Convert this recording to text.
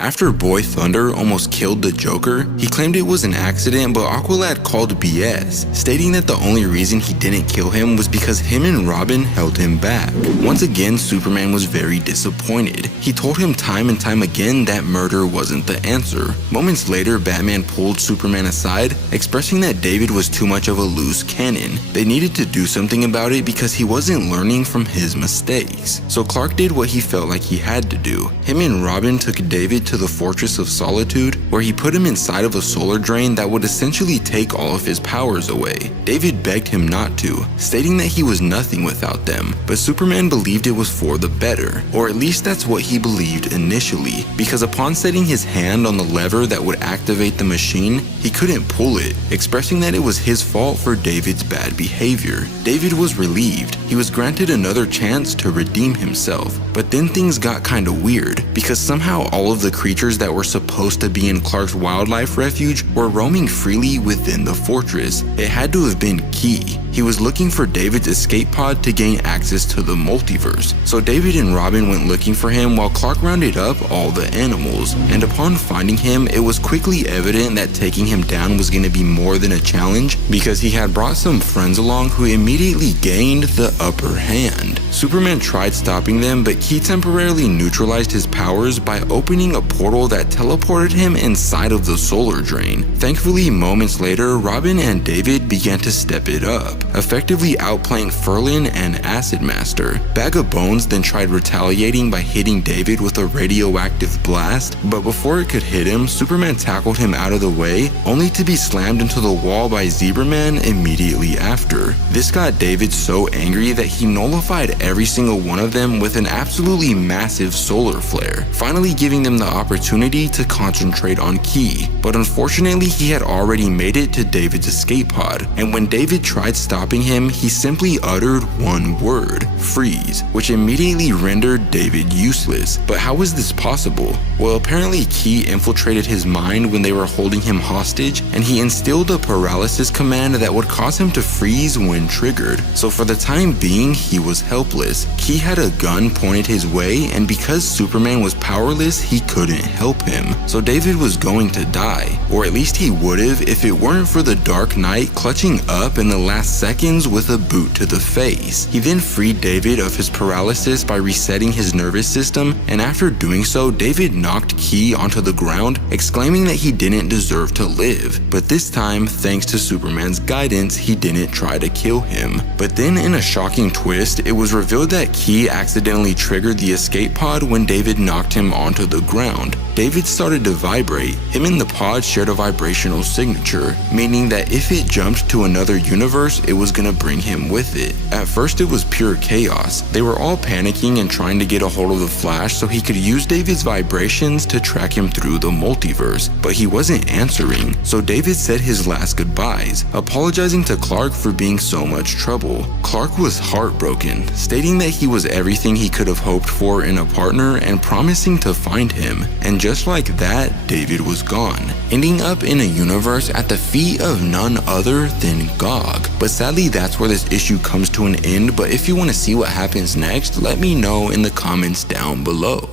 After Boy Thunder almost killed the Joker, he claimed it was an accident, but Aqualad called BS, stating that the only reason he didn't kill him was because him and Robin held him back. Once again, Superman was very disappointed. He told him time and time again that murder wasn't the answer. Moments later, Batman pulled Superman aside, expressing that David was too much of a loose cannon. They needed to do something about it because he wasn't learning from his mistakes. So Clark did what he felt like he had to do. Him and Robin took David to the Fortress of Solitude, where he put him inside of a solar drain that would essentially take all of his powers away. David begged him not to, stating that he was nothing without them, but Superman believed it was for the better, or at least that's what he believed initially, because upon setting his hand on the lever that would activate the machine, he couldn't pull it, expressing that it was his fault for David's bad behavior. David was relieved. He was granted another chance to redeem himself, but then things got kinda weird, because somehow all of the creatures that were supposed to be in Clark's wildlife refuge were roaming freely within the fortress. It had to have been Key. He was looking for David's escape pod to gain access to the multiverse, so David and Robin went looking for him while Clark rounded up all the animals, and upon finding him, it was quickly evident that taking him down was going to be more than a challenge, because he had brought some friends along who immediately gained the upper hand. Superman tried stopping them, but Key temporarily neutralized his powers by opening a portal that teleported him inside of the solar drain. Thankfully, moments later, Robin and David began to step it up, effectively outplaying Ferlin and Acid Master. Bag of Bones then tried retaliating by hitting David with a radioactive blast, but before it could hit him, Superman tackled him out of the way, only to be slammed into the wall by Zebraman immediately after. This got David so angry that he nullified every single one of them with an absolutely massive solar flare, finally giving them the opportunity to concentrate on Key. But unfortunately, he had already made it to David's escape pod, and when David tried stopping him, he simply uttered one word: freeze, which immediately rendered David useless. But how was this possible? Well, apparently Key infiltrated his mind when they were holding him hostage, and he instilled a paralysis command that would cause him to freeze when triggered. So for the time being, he was helpless. Key had a gun pointed his way, and because Superman was powerless, he couldn't help him. So David was going to die, or at least he would've if it weren't for the Dark Knight clutching up in the last seconds with a boot to the face. He then freed David of his paralysis by resetting his nervous system, and after doing so, David knocked Key onto the ground, exclaiming that he didn't deserve to live. But this time, thanks to Superman's guidance, he didn't try to kill him. But then in a shocking twist, it was revealed that Key accidentally triggered the escape pod when David knocked him onto the ground. David started to vibrate. Him and the pod shared a vibrational signature, meaning that if it jumped to another universe, it was gonna bring him with it. At first, it was pure chaos. They were all panicking and trying to get a hold of the Flash so he could use David's vibrations to track him through the multiverse, but he wasn't answering. So David said his last goodbyes, apologizing to Clark for being so much trouble. Clark was heartbroken, stating that he was everything he could have hoped for in a partner and promising to find him. And just like that, David was gone, ending up in a universe at the feet of none other than Gog. But sadly, that's where this issue comes to an end. But if you want to see what happens next, let me know in the comments down below.